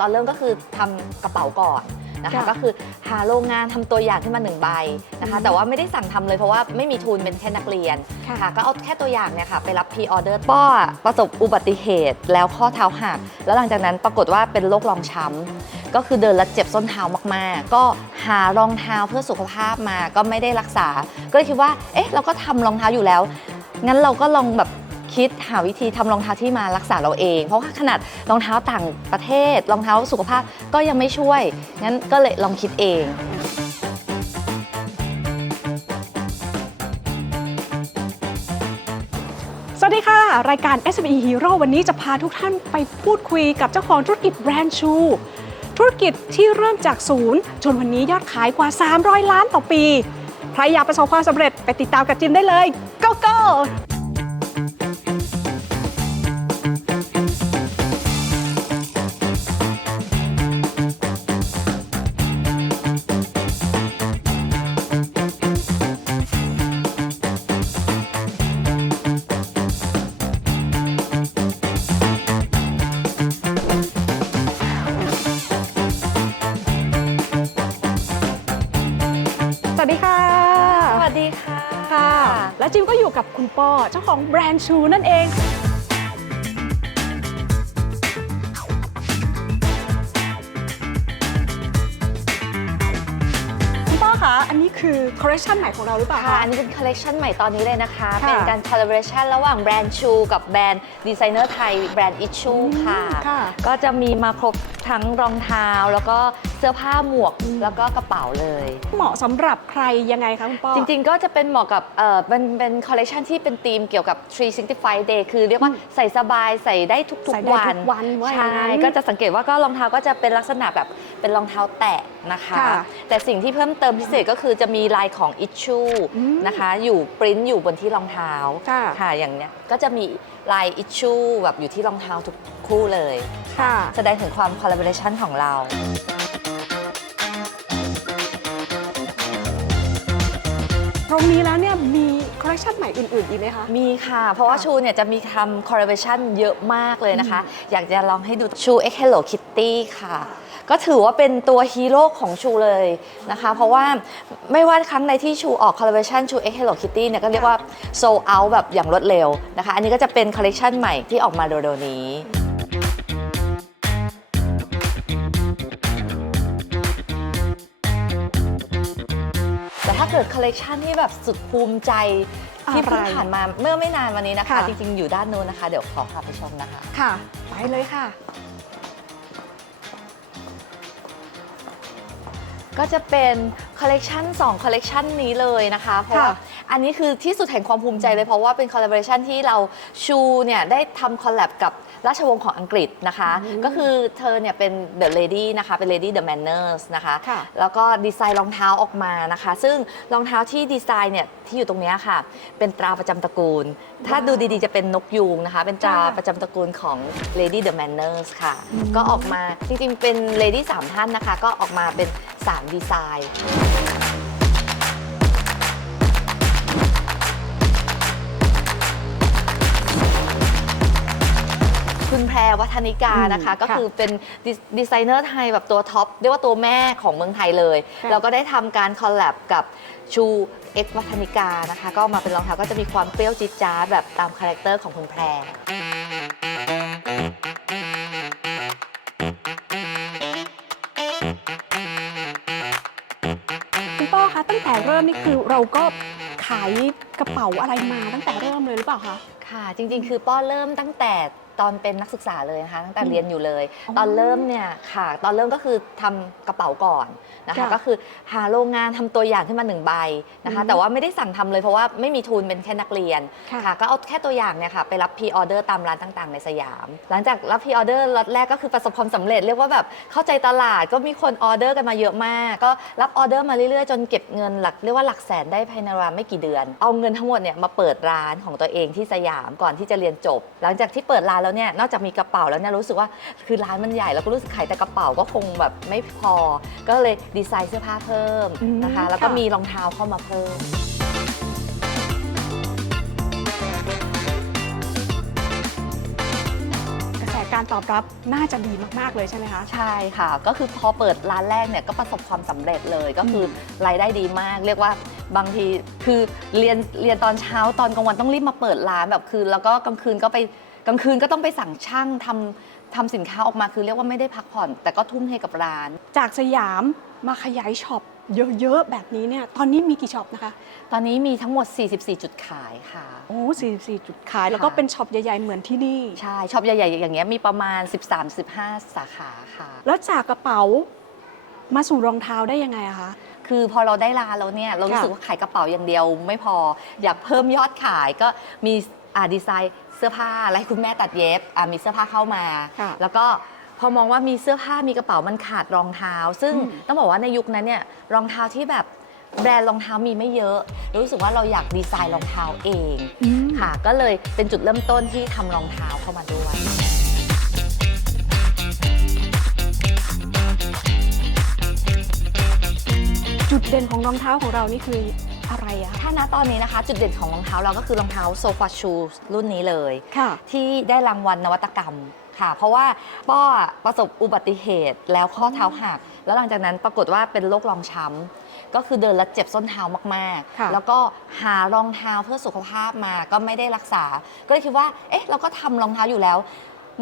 ตอนเริ่มก็คือทำกระเป๋าก่อนนะคะ ค่ะก็คือหาโรงงานทำตัวอย่างขึ้นมาหนึ่งใบนะคะ อืมแต่ว่าไม่ได้สั่งทำเลยเพราะว่าไม่มีทุนเป็นแค่นักเรียนค่ะค่ะก็เอาแค่ตัวอย่างเนี่ยค่ะไปรับพรีออเดอร์ป้ออะประสบอุบัติเหตุแล้วข้อเท้าหักแล้วหลังจากนั้นปรากฏว่าเป็นโรครองช้ำก็คือเดินแล้วเจ็บส้นเท้ามากๆ ก็หารองเท้าเพื่อสุขภาพมาก็ไม่ได้รักษา ก็เลยคิดว่าเอ๊ะเราก็ทำรองเท้าอยู่แล้ว งั้นเราก็ลองแบบ คิดหาวิธีทำรองเท้าที่มารักษาเราเอง เพราะว่าขนาดรองเท้าต่างประเทศรองเท้าสุขภาพก็ยังไม่ช่วย งั้นก็เลยลองคิดเองสวัสดีค่ะ รายการ SME Hero วันนี้จะพาทุกท่านไปพูดคุยกับเจ้าของธุรกิจแบรนด์ชู ธุรกิจที่เริ่มจากศูนย์ จนวันนี้ยอดขายกว่า 300 ล้านต่อปี ใครอยากประสบความสำเร็จไปติดตามกับจิมได้เลย go go และจิมก็อยู่กับคุณปอเจ้าของแบรนด์ชูนั่นเอง คุณป้อคะอันนี้คือคอลเลคชันใหม่ของเราหรือเปล่าค่ะคะอันนี้เป็นคอลเล t ชันใหม่ตอนนี้เลยนะคะ ค่ะเป็นการคอล l a b o r a t i o n ระหว่างแบรนด์ชู กับแบรนด์ดีไซเนอร์ไทย แบรนด์อิชชูค่ะ ค่ะ ก็จะมีมาครบ ทั้งรองเท้าแล้วก็เสื้อผ้าหมวกอืมแล้วก็กระเป๋าเลย เหมาะสำหรับใครยังไงคะคุณป้อ จริงๆ ก็จะเป็นเหมาะกับเอ่อเป็นเป็นคอลเล t ชันที่เป็นธีมเกี่ยวกับ 365 day คือเรียกว่าอืมใส่สบายใส่ได้ทุกใส่ๆ ได้วัทุนกวันว่าอย่างใช่นั้นก็จะสังเกตว่าก็รองเท้าก็จะเป็นลักษณะแบบเป็นรองเท้าแตะนะคะ ค่ะแต่สิ่งที่เพิ่มเติมพิเศษก็คือจะมีลายของอิชชูอืมนะคะ อยู่ปริ้นอยู่บนที่รองเท้าค่ะค่ะอย่างเนี้ยก็จะมีลายอิชชูแบบอยู่ที่รองเท้าทุก คู่เลย ค่ะ แสดงถึงความคอลลาบอร์ชันของเรา ตรงนี้แล้วเนี่ยมีคอลเลคชันใหม่อื่นๆอีกไหมคะ มีค่ะ เพราะว่าค่ะชูเนี่ยจะมีทำคอลลาบอร์ชันเยอะมากเลยนะคะ อยากจะลองให้ดูชู X Hello Kitty ค่ะ ก็ถือว่าเป็นตัวฮีโร่ของชูเลยนะคะ เพราะว่าไม่ว่าครั้งในที่ชูออกคอลลาบอร์ชันชู X Hello Kitty เนี่ยก็เรียกว่าโซเอาแบบอย่างรวดเร็วนะคะ อันนี้ก็จะเป็นคอลเลกชันใหม่ที่ออกมาเร็วๆนี้ เกิดคอลเลกชันที่แบบสุดภูมิใจที่เพิ่งอะไรผ่านมาเมื่อไม่นานวันนี้นะคะ ค่ะ จริงๆ อยู่ด้านนู้นนะคะ เดี๋ยวขอพาไปชมนะคะ ค่ะ ไปเลยค่ะ ก็จะเป็นคอลเลกชัน2คอลเลกชันนี้เลยนะคะ เพราะว่าค่ะอันนี้คือที่สุดแห่งความภูมิใจเลยเพราะว่าเป็นคอลลาบอร์ชันที่เราชูเนี่ยได้ทำคอลแลบกับ ราชวงศ์ของอังกฤษนะคะอืมก็คือเธอเนี่ยเป็น The Lady นะคะเป็น Lady the Manners นะคะค่ะ แล้วก็ดีไซน์รองเท้าออกมานะคะ ซึ่งรองเท้าที่ดีไซน์เนี่ยที่อยู่ตรงเนี้ยค่ะ เป็นตราประจำตระกูล ถ้าดูดีๆจะเป็นนกยูงนะคะ เป็นตราค่ะประจำตระกูลของ Lady the Manners ค่ะอืมก็ออกมาจริงๆเป็น Lady 3 ท่านนะคะ ก็ออกมาเป็น 3 ดีไซน์ คุณแพรวัฒนิกานะคะอืมก็ค่ะคือเป็นดีดีไซเนอร์ไทยแบบตัวท็อปเรียกว่าตัวแม่ของเมืองไทยเลยค่ะเราก็ได้ทำการคอลแลบกับชูเอ็กวัฒนิกานะคะ ก็ออกมาเป็นรองเท้าก็จะมีความเปรี้ยวจิ๊ดจ๊าดแบบตามคาแรคเตอร์ของคุณแพรคุณป้อคะตั้งแต่เริ่มนี่คือเราก็ขายกระเป๋าอะไรมาตั้งแต่เริ่มเลยหรือเปล่าคะ ค่ะ จริง ๆ คือป้อเริ่มตั้งแต่ ตอนเป็นนักศึกษาเลยนะคะตั้งแต่อืมเรียนอยู่เลยอ๋อตอนเริ่มเนี่ยค่ะ ตอนเริ่มก็คือทำกระเป๋าก่อนนะคะค่ะก็คือหาโรงงานทำตัวอย่างขึ้นมาหนึ่งใบนะคะอืมแต่ว่าไม่ได้สั่งทำเลยเพราะว่าไม่มีทุนเป็นแค่นักเรียนค่ะค่ะ ก็เอาแค่ตัวอย่างเนี่ยค่ะไปรับพรีออเดอร์ตามร้านต่างๆ ในสยาม หลังจากรับพรีออเดอร์ล็อตแรกก็คือประสบความสำเร็จเรียกว่าแบบเข้าใจตลาดก็มีคนออเดอร์กันมาเยอะมาก ก็รับออเดอร์มาเรื่อยๆ จนเก็บเงินหลักเรียกว่าหลักแสนได้ภายในเวลาไม่กี่เดือน เอาเงินทั้งหมดเนี่ยมาเปิดร้านของตัวเองที่สยามก่อนที่จะเรียนจบ หลังจากที่เปิดร้านแล้วเนี่ยนอกจากมีกระเป๋าแล้วเนี่ยรู้สึกว่าคือร้านมันใหญ่แล้วก็รู้สึกขายแต่กระเป๋าก็คงแบบไม่พอ ก็เลยดีไซน์เสื้อผ้าเพิ่มนะคะอืมแล้วก็ค่ะมีรองเท้าเข้ามาเพิ่มกระแสการตอบรับน่าจะดีมาก ๆ เลยใช่ไหมคะ ใช่ค่ะ ก็คือพอเปิดร้านแรกเนี่ยก็ประสบความสำเร็จเลยก็คืออรายได้ดีมาก เรียกว่าบางทีคือเรียนเรียนตอนเช้าตอนกลางวันต้องรีบมาเปิดร้านแบบคืน แล้วก็กลางคืนก็ไป กลางคืนก็ต้องไปสั่งช่างทำทำสินค้าออกมาคือเรียกว่าไม่ได้พักผ่อน แต่ก็ทุ่มให้กับร้าน จากสยามมาขยายช็อปเยอะๆแบบนี้เนี่ยตอนนี้มีกี่ช็อปนะคะ ตอนนี้มีทั้งหมด 44 จุดขายค่ะ โอ้44 จุดขาย แล้วก็เป็นช็อปใหญ่ๆเหมือนที่นี่ ใช่ช็อปใหญ่ๆ อย่างเงี้ยมีประมาณ 13-15 สาขาค่ะ แล้วจากกระเป๋ามาสู่รองเท้าได้ยังไงอะคะคือพอเราได้ร้านแล้วเนี่ยเรารู้ค่ะสึกว่าขายกระเป๋าอย่างเดียวไม่พอ อยากเพิ่มยอดขายก็มี อ่าดีไซน์เสื้อผ้าและให้คุณแม่ตัดเย็บอ่ามีเสื้อผ้าเข้ามา ค่ะแล้วก็พอมองว่ามีเสื้อผ้ามีกระเป๋ามันขาดรองเท้า ซึ่งอืม ต้องบอกว่าในยุคนั้นเนี่ยรองเท้าที่แบบแบรนด์รองเท้ามีไม่เยอะรู้สึกว่าเราอยากดีไซน์รองเท้าเองอืมค่ะ ก็เลยเป็นจุดเริ่มต้นที่ทำรองเท้าเข้ามาด้วย จุดเด่นของรองเท้าของเรานี่คือ อะไรอะคะถ้าณตอนนี้นะคะ จุดเด่นของรองเท้าเราก็คือรองเท้าโซฟาชูรุ่นนี้เลย ค่ะ ที่ได้รางวัลนวัตกรรมค่ะ เพราะว่าป้อประสบอุบัติเหตุแล้วข้อเท้าหัก แล้วหลังจากนั้นปรากฏว่าเป็นโรครองช้ำก็คือเดินแล้วเจ็บส้นเท้ามากค่ะ ๆ แล้วก็หารองเท้าเพื่อสุขภาพมาก็ไม่ได้รักษา ก็เลยคิดว่า เอ๊ะ เราก็ทำรองเท้าอยู่แล้ว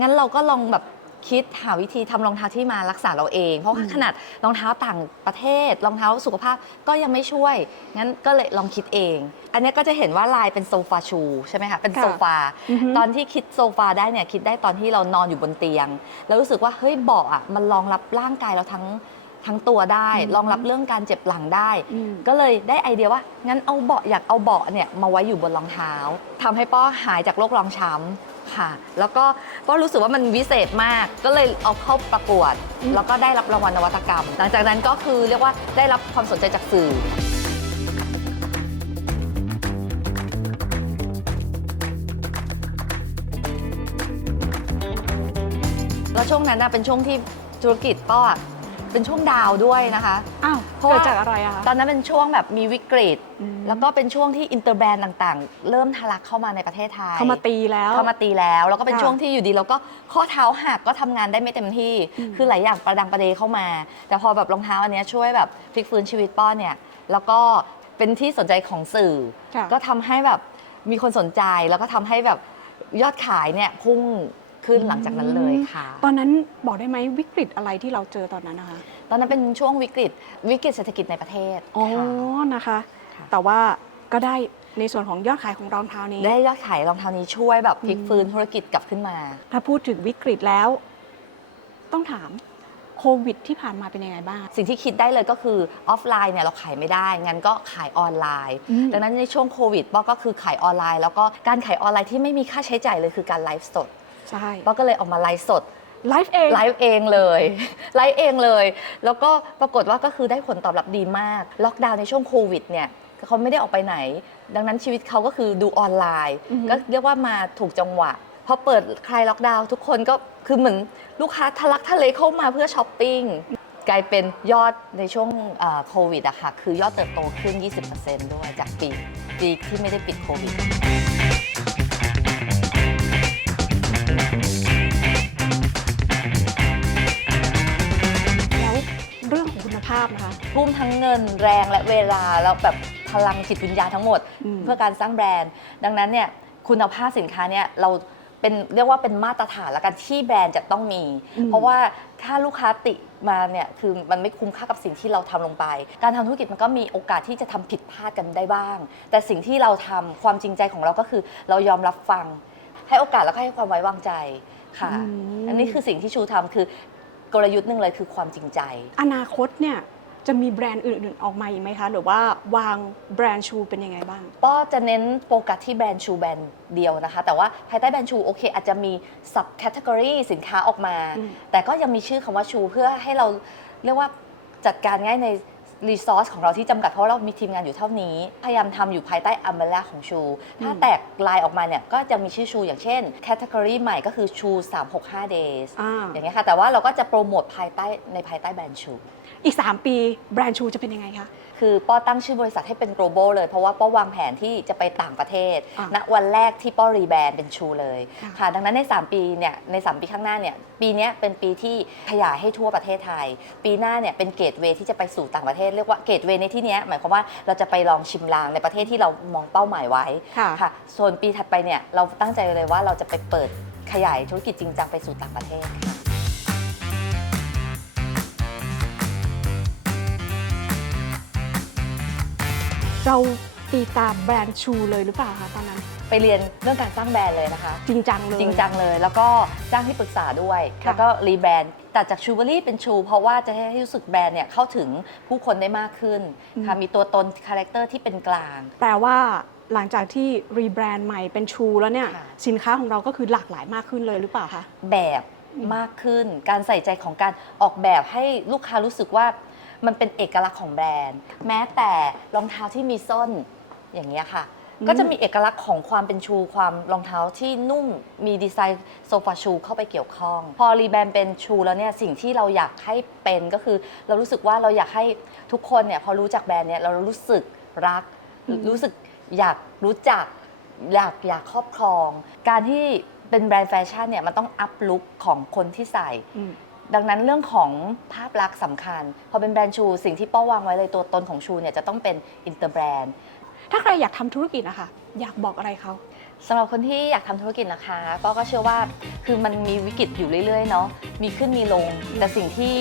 งั้นเราก็ลองแบบ คิดหาวิธีทำรองเท้าที่มารักษาเราเอง เพราะว่าขนาดรองเท้าต่างประเทศ รองเท้าสุขภาพก็ยังไม่ช่วย งั้นก็เลยลองคิดเอง อันนี้ก็จะเห็นว่าลายเป็นโซฟาชู ใช่ไหมคะ เป็นค่ะโซฟาอือฮึตอนที่คิดโซฟาได้เนี่ยคิดได้ตอนที่เรานอนอยู่บนเตียง แล้วรู้สึกว่าเฮ้ยเบาะอะมันรองรับร่างกายเราทั้งทั้งตัวได้อืมรองรับเรื่องการเจ็บหลังได้ อืม ก็เลยได้ไอเดียว่างั้นเอาเบาะอยากเอาเบาะเนี่ยมาไว้อยู่บนรองเท้าทำให้ป้อหายจากโรครองช้ำ ค่ะ แล้วก็ป้อรู้สึกว่ามันวิเศษมาก ก็เลยเอาเข้าประกวดอืมแล้วก็ได้รับรางวัลนวัตกรรม หลังจากนั้นก็คือเรียกว่าได้รับความสนใจจากสื่อ แล้วช่วงนั้นนะเป็นช่วงที่ธุรกิจป้ออะเป็นช่วงดาวด้วยนะคะ อ้าว เพราะเกิดว่าจากอะไรอะคะ ตอนนั้นเป็นช่วงแบบมีวิกฤต อืม แล้วก็เป็นช่วงที่อินเตอร์แบรนด์ต่างๆ เริ่มทะลักเข้ามาในประเทศไทย เขามาตีแล้ว เข้ามาตีแล้ว แล้วก็เป็นค่ะช่วงที่อยู่ดีเราก็ข้อเท้าหักก็ทำงานได้ไม่เต็มที่ อืม คือหลายอย่างประดังประเดเข้ามา แต่พอแบบรองเท้าอันเนี้ยช่วยแบบพลิกฟื้นชีวิตป้อนเนี่ย แล้วก็เป็นที่สนใจของสื่อ ค่ะ ก็ทำให้แบบมีคนสนใจแล้วก็ทำให้แบบยอดขายเนี่ยพุ่ง ขึ้นหลังจากนั้นเลยค่ะ ตอนนั้นบอกได้ไหมวิกฤตอะไรที่เราเจอตอนนั้นนะคะ ตอนนั้นเป็นช่วงวิกฤตวิกฤตเศรษฐกิจในประเทศอ๋อค่ะนะคะค่ะแต่ว่าก็ได้ในส่วนของยอดขายของรองเท้านี้ ได้ยอดขายรองเท้านี้ช่วยแบบพลิกอืมฟื้นธุรกิจกลับขึ้นมา ถ้าพูดถึงวิกฤตแล้ว ต้องถามโควิดที่ผ่านมาเป็นยังไงบ้าง สิ่งที่คิดได้เลยก็คือออฟไลน์เนี่ยเราขายไม่ได้ งั้นก็ขายออนไลน์อืมดังนั้นในช่วงโควิดป้อก็คือขายออนไลน์ แล้วก็การขายออนไลน์ที่ไม่มีค่าใช้จ่ายเลยคือการไลฟ์สด ใช่ป้อก็เลยออกมาไลฟ์สดไลฟ์เองไลฟ์เองเลยไลฟ์เองเลย แล้วก็ปรากฏว่าก็คือได้ผลตอบรับดีมาก ล็อกดาวน์ในช่วงโควิดเนี่ยเขาไม่ได้ออกไปไหน ดังนั้นชีวิตเขาก็คือดูออนไลน์อือฮึก็เรียกว่ามาถูกจังหวะพอเปิดคลายล็อกดาวน์ทุกคนก็คือเหมือนลูกค้าทะลักทะเลเข้ามาเพื่อช้อปปิ้งกลายเป็นยอดในช่วงเอ่อโควิดอะค่ะ คือยอดเติบโตขึ้น 20%ด้วยจากปีปีที่ไม่ได้ปิดโควิดาพนะคะ ทุ่มทั้งเงินแรงและเวลาแล้วแบบพลังจิตวิญญาณทั้งหมด อืม เพื่อการสร้างแบรนด์ ดังนั้นเนี่ยคุณภาพสินค้าเนี่ยเราเป็นเรียกว่าเป็นมาตรฐานแล้วกันที่แบรนด์จะต้องมี อืม เพราะว่าถ้าลูกค้าติมาเนี่ยคือมันไม่คุ้มค่ากับสิ่งที่เราทำลงไป การทำธุรกิจมันก็มีโอกาสที่จะทำผิดพลาดกันได้บ้าง แต่สิ่งที่เราทำความจริงใจของเราก็คือ เรายอมรับฟัง ให้โอกาสแล้วก็ให้ความไว้วางใจค่ะ อืม อันนี้คือสิ่งที่ชูทำคือ กลยุทธ์หนึ่งเลยคือความจริงใจ อนาคตเนี่ยจะมีแบรนด์อื่นๆออกมาอีกไหมคะ หรือว่าวางแบรนด์ชูเป็นยังไงบ้าง ก็จะเน้นโฟกัสที่แบรนด์ชูแบรนด์เดียวนะคะ แต่ว่าภายใต้แบรนด์ชูโอเค อาจจะมี sub category สินค้าออกมาอืมแต่ก็ยังมีชื่อคำว่าชูเพื่อให้เราเรียกว่าจัดการง่ายใน รีซอสของเราที่จำกัดเพราะเรามีทีมงานอยู่เท่านี้ พยายามทำอยู่ภายใต้อัมเบล่าของชู ถ้าแตกลายออกมาเนี่ยก็จะมีชื่อชูอย่างเช่น category ใหม่ก็คือชู 365 days อ่า อย่างเงี้ยค่ะแต่ว่าเราก็จะโปรโมทภายใต้ในภายใต้แบรนด์ชู อีก 3 ปีแบรนด์ชูจะเป็นยังไงคะ คือป้อตั้งชื่อบริษัทให้เป็น global เลย เพราะว่าป้อวางแผนที่จะไปต่างประเทศ อะณวันแรกที่ป้อรีแบรนด์เป็นชูเลยค่ะ ค่ะ ดังนั้นใน 3 ปีเนี่ยใน 3 ปีข้างหน้าเนี่ยปีเนี้ยเป็นปีที่ขยายให้ทั่วประเทศไทย ปีหน้าเนี่ยเป็นเกตเวย์ที่จะไปสู่ต่างประเทศ เรียกว่าเกตเวย์ในที่เนี้ยหมายความว่าเราจะไปลองชิมลางในประเทศที่เรามองเป้าหมายไว้ ค่ะ ค่ะ ส่วนปีถัดไปเนี่ยเราตั้งใจเลยว่าเราจะไปเปิดขยายธุรกิจจริงจังไปสู่ต่างประเทศค่ะ เราตีตามแบรนด์ชูเลยหรือเปล่าคะตอนนั้น ไปเรียนเรื่องการสร้างแบรนด์เลยนะคะ จริงจังเลยจริงจังเลย แล้วก็จ้างที่ปรึกษาด้วยค่ะแล้วก็รีแบรนด์แต่จากชูเบอรี่เป็นชู เพราะว่าจะให้รู้สึกแบรนด์เนี่ยเข้าถึงผู้คนได้มากขึ้นค่ะมีตัวตนคาแรคเตอร์ที่เป็นกลางแปลว่าหลังจากที่รีแบรนด์ใหม่เป็นชูแล้วเนี่ยค่ะสินค้าของเราก็คือหลากหลายมากขึ้นเลยหรือเปล่าคะแบบมากขึ้น การใส่ใจของการออกแบบให้ลูกค้ารู้สึกว่า มันเป็นเอกลักษณ์ของแบรนด์ แม้แต่รองเท้าที่มีส้นอย่างเงี้ยค่ะอืมก็จะมีเอกลักษณ์ของความเป็นชูความรองเท้าที่นุ่มมีดีไซน์โซฟาชูเข้าไปเกี่ยวข้อง พอรีแบรนด์เป็นชูแล้วเนี่ยสิ่งที่เราอยากให้เป็นก็คือ เรารู้สึกว่าเราอยากให้ทุกคนเนี่ยพอรู้จักแบรนด์เนี่ยเรารู้สึกรักอืมรู้สึกอยากรู้จักอยากอยากครอบครอง การที่เป็นแบรนด์แฟชั่นเนี่ยมันต้องอัพลุคของคนที่ใส่อืม ดังนั้นเรื่องของภาพลักษณ์สำคัญ พอเป็นแบรนด์ชู สิ่งที่ป้อวางไว้เลยตัวตนของชูเนี่ยจะต้องเป็นอินเตอร์แบรนด์ ถ้าใครอยากทำธุรกิจนะคะอยากบอกอะไรเขา สำหรับคนที่อยากทำธุรกิจนะคะป้อก็เชื่อว่าคือมันมีวิกฤตอยู่เรื่อยๆเนาะมีขึ้นมีลงแต่สิ่งที่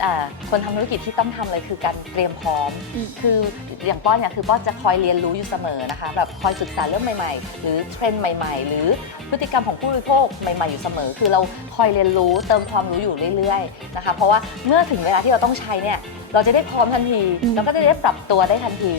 เอ่อคนทำธุรกิจที่ต้องทำเลยคือการเตรียมพร้อมอืมคืออย่างป้อนเนี่ยคือป้อนจะคอยเรียนรู้อยู่เสมอนะคะแบบคอยศึกษาเรื่องใหม่ๆ หรือเทรนด์ใหม่ๆ หรือพฤติกรรมของผู้บริโภคใหม่ๆอยู่เสมอ คือเราคอยเรียนรู้เติมความรู้อยู่เรื่อยๆนะคะเพราะว่าเมื่อถึงเวลาที่เราต้องใช้เนี่ยเราจะได้พร้อมทันทีอืมเราก็จะได้ปรับตัวได้ทันที